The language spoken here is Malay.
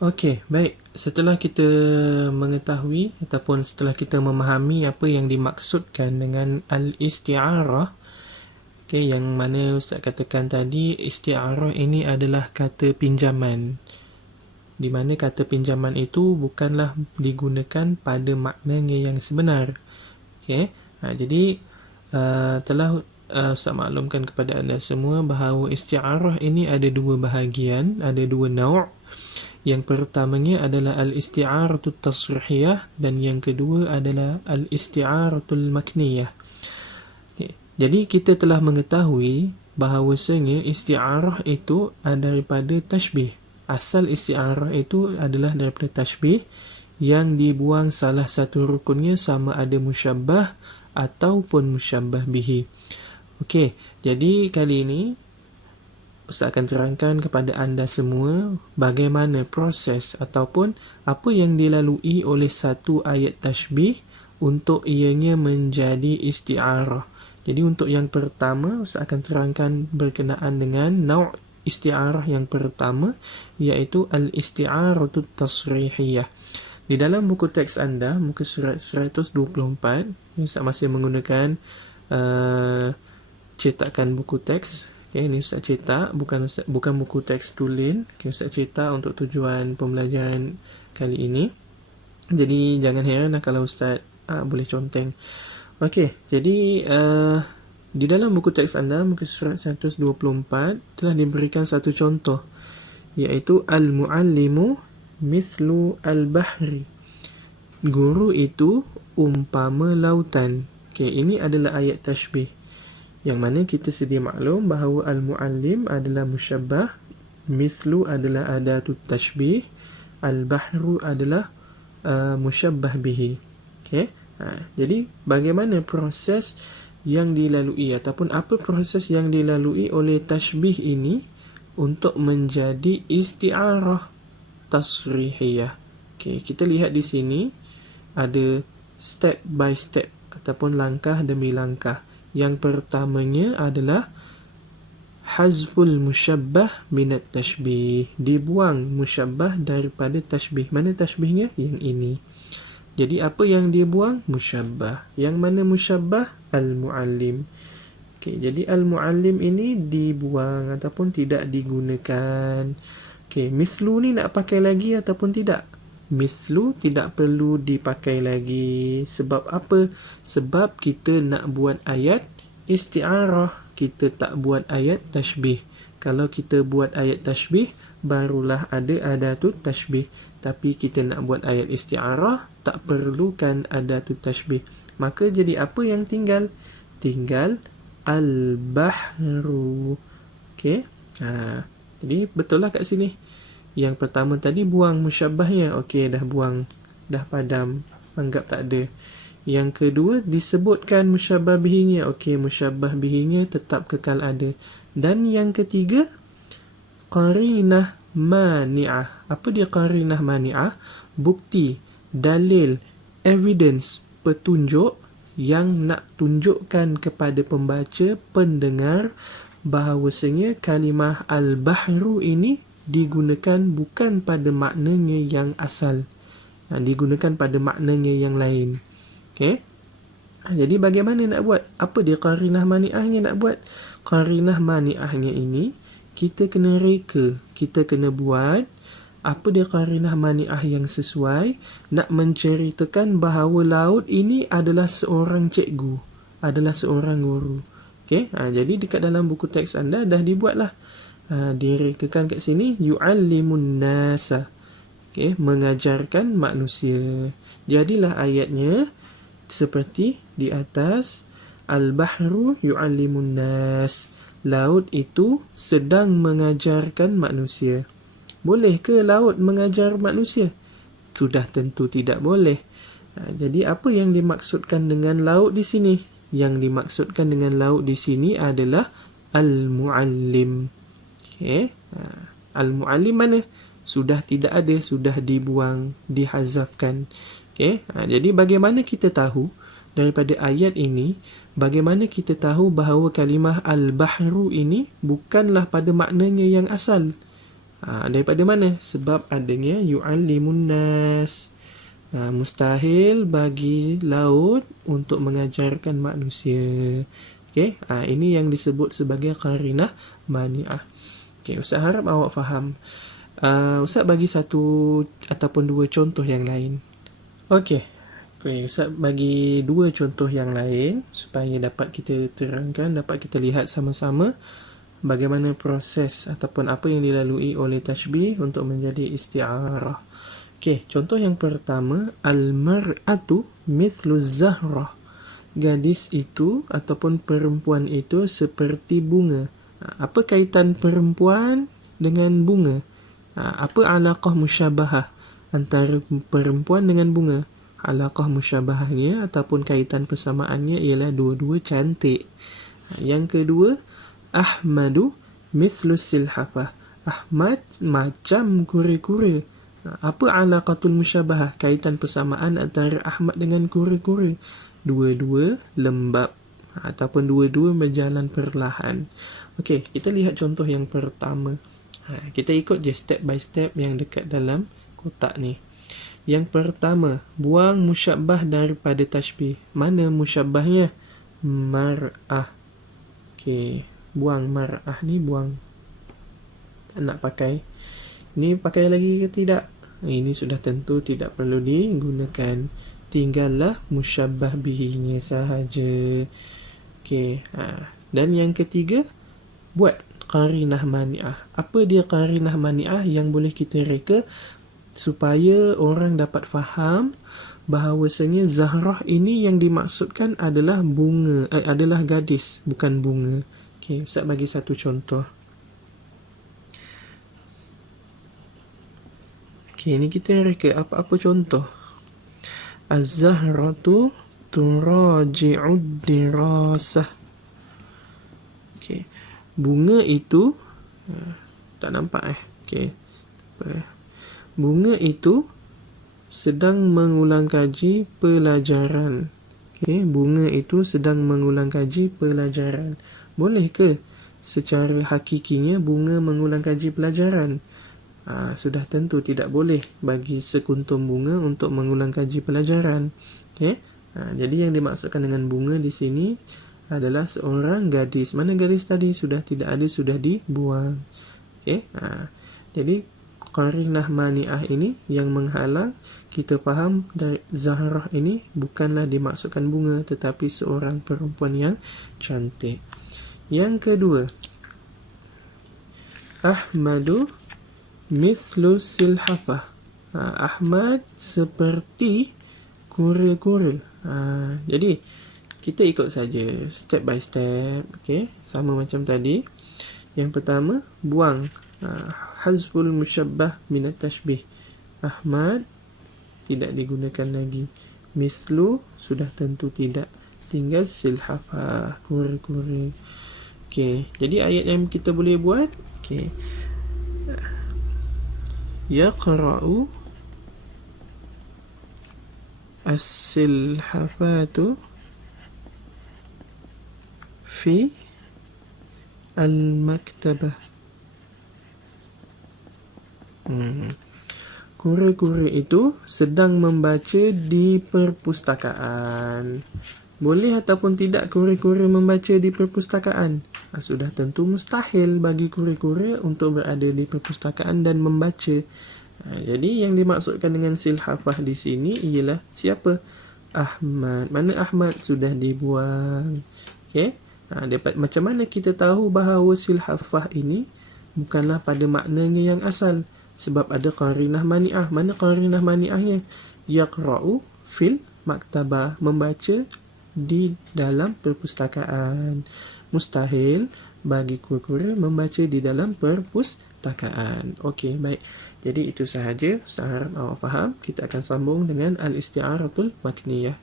Okey, baik. Setelah kita mengetahui ataupun setelah kita memahami apa yang dimaksudkan dengan al-isti'arah, okey, yang mana Ustaz katakan tadi, isti'arah ini adalah kata pinjaman. Di mana kata pinjaman itu bukanlah digunakan pada maknanya yang sebenar. Okey. Jadi telah Ustaz maklumkan kepada anda semua bahawa isti'arah ini ada dua bahagian, ada dua nauk. Yang pertamanya adalah al-isti'aratul tasrihiyah dan yang kedua adalah al-isti'aratul makniyah. Okay. Jadi kita telah mengetahui bahawasanya isti'arah itu daripada tashbih. Asal isti'arah itu adalah daripada tashbih yang dibuang salah satu rukunnya sama ada musyabbah ataupun musyabbah bihi. Okey, jadi kali ini Ustaz akan terangkan kepada anda semua bagaimana proses ataupun apa yang dilalui oleh satu ayat tashbih untuk ianya menjadi isti'arah. Jadi untuk yang pertama, Ustaz akan terangkan berkenaan dengan nauk isti'arah yang pertama, iaitu al-isti'aratut tasrihiyah. Di dalam buku teks anda, muka surat 124, Ustaz masih menggunakan cetakan buku teks. Okay, ini Ustaz cetak, bukan buku teks tulen. Okay, Ustaz cetak untuk tujuan pembelajaran kali ini. Jadi jangan heran kalau Ustaz boleh conteng. Okey, jadi di dalam buku teks anda, muka surat 124, telah diberikan satu contoh, iaitu al-muallimu mithlu al-bahri. Guru itu umpama lautan. Okey, ini adalah ayat tashbih, yang mana kita sedia maklum bahawa al-muallim adalah musyabbah, mithlu adalah adatut tashbih, al-bahru adalah musyabbah bihi. Okey. Jadi bagaimana proses yang dilalui ataupun apa proses yang dilalui oleh tashbih ini untuk menjadi isti'arah tasrihiyah. Okey, kita lihat di sini ada step by step ataupun langkah demi langkah. Yang pertamanya adalah hazful musyabbah minat tashbih. Dibuang musyabbah daripada tashbih. Mana tashbihnya? Yang ini. Jadi apa yang dia buang? Musyabbah. Yang mana musyabbah? Al-muallim. Okay, jadi al-muallim ini dibuang ataupun tidak digunakan. Okay, mithlu ni nak pakai lagi ataupun tidak? Mithlu tidak perlu dipakai lagi. Sebab apa? Sebab kita nak buat ayat isti'arah. Kita tak buat ayat tashbih. Kalau kita buat ayat tashbih, barulah ada adatut tashbih. Tapi kita nak buat ayat isti'arah, tak perlukan adatut tashbih. Maka jadi apa yang tinggal? Tinggal al-bahru. Okey. Jadi betul lah kat sini. Yang pertama tadi buang musyabbahnya. Okey, dah buang, dah padam, anggap tak ada. Yang kedua disebutkan musyabbah bihinya. Okey, musyabbah bihinya tetap kekal ada. Dan yang ketiga, qarinah mani'ah. Apa dia qarinah mani'ah? Bukti, dalil, evidence, petunjuk yang nak tunjukkan kepada pembaca, pendengar, bahawasanya kalimah al-bahru ini digunakan bukan pada maknanya yang asal, digunakan pada maknanya yang lain. Okey. Jadi bagaimana nak buat? Apa dia qarinah mani'ahnya nak buat? Qarinah mani'ahnya ini kita kena reka, kita kena buat apa dia qarinah mani'ah yang sesuai, nak menceritakan bahawa laut ini adalah seorang cikgu, adalah seorang guru. Okey. Jadi dekat dalam buku teks anda dah dibuatlah. Direkakan kat sini yu'allimun nasa. Okey, mengajarkan manusia. Jadilah ayatnya seperti di atas, al-bahru yu'allimun nas. Laut itu sedang mengajarkan manusia. Boleh ke laut mengajar manusia? Sudah tentu tidak boleh. Jadi apa yang dimaksudkan dengan laut di sini? Yang dimaksudkan dengan laut di sini adalah al-muallim. Okay. Al-muallim mana? Sudah tidak ada, sudah dibuang, dihazafkan. Okay. Jadi bagaimana kita tahu daripada ayat ini, bagaimana kita tahu bahawa kalimah al-bahru ini bukanlah pada maknanya yang asal? Daripada mana? Sebab adanya yu'allimun nas. Mustahil bagi laut untuk mengajarkan manusia. Okey, ini yang disebut sebagai qarinah mani'ah. Okey, Ustaz harap awak faham. Ustaz bagi satu ataupun dua contoh yang lain. Okey, Ustaz bagi dua contoh yang lain supaya dapat kita terangkan, dapat kita lihat sama-sama bagaimana proses ataupun apa yang dilalui oleh tashbih untuk menjadi isti'arah. Okey, contoh yang pertama, al-mar'atu mithlu zahra. Gadis itu ataupun perempuan itu seperti bunga. Apa kaitan perempuan dengan bunga? Apa alaqah musyabahah antara perempuan dengan bunga? Alaqah musyabahahnya ataupun kaitan persamaannya ialah dua-dua cantik. Yang kedua, Ahmadu mithlu silhafah. Ahmad macam kura-kura. Apa alaqatul musyabahah? Kaitan persamaan antara Ahmad dengan kura-kura. Dua-dua lembab ataupun dua-dua berjalan perlahan. Okey, kita lihat contoh yang pertama. Kita ikut je step by step yang dekat dalam kotak ni. Yang pertama, buang musyabbah daripada tashbih. Mana musyabbahnya? Mar'ah. Okey, buang mar'ah ni, buang. Tak nak pakai. Ni pakai lagi ke tidak? Ini sudah tentu tidak perlu digunakan. Tinggallah musyabbah bihinya sahaja. Okey, dan yang ketiga, buat qarinah mani'ah. Apa dia qarinah mani'ah yang boleh kita reka supaya orang dapat faham bahawasanya Zahrah ini yang dimaksudkan adalah bunga, adalah gadis, bukan bunga. Okey, Ustaz bagi satu contoh. Okey, ini kita reka apa-apa contoh. Az-zahratu turaji'ud dirasah. Okey, bunga itu tak nampak Okey. Bunga itu sedang mengulang kaji pelajaran. Okey, bunga itu sedang mengulang kaji pelajaran. Boleh ke secara hakikinya bunga mengulang kaji pelajaran? Sudah tentu tidak boleh bagi sekuntum bunga untuk mengulang kaji pelajaran. Okey. Jadi yang dimaksudkan dengan bunga di sini adalah seorang gadis. Mana gadis tadi? Sudah tidak ada, sudah dibuang. Okey. Jadi qarinah mani'ah ini yang menghalang kita faham dari Zahrah ini bukanlah dimaksudkan bunga tetapi seorang perempuan yang cantik. Yang kedua, Ahmadu mithlu silhafah. Ahmad seperti kura-kura. Jadi kita ikut saja step by step. Okey, sama macam tadi. Yang pertama, buang hazful musyabbah minat tashbih. Ahmad tidak digunakan lagi. Mithlu sudah tentu tidak. Tinggal silhafah, kura-kura. Okey, jadi ayat yang kita boleh buat, okey. Yaqra'u as-silhafatu fi al-maktabah. Kura-kura itu sedang membaca di perpustakaan. Boleh ataupun tidak kura-kura membaca di perpustakaan? Sudah tentu mustahil bagi kura-kura untuk berada di perpustakaan dan membaca. Jadi yang dimaksudkan dengan silhafah di sini ialah siapa? Ahmad. Mana Ahmad? Sudah dibuang. Okey. Macam mana kita tahu bahawa silhafah ini bukanlah pada maknanya yang asal? Sebab ada qarinah mani'ah. Mana qarinah mani'ahnya? Yaqra'u fil maktabah. Membaca di dalam perpustakaan. Mustahil bagi kura-kura membaca di dalam perpustakaan. Okey, baik. Jadi itu sahaja. Saya harap awak faham. Kita akan sambung dengan al-isti'aratul makniyah.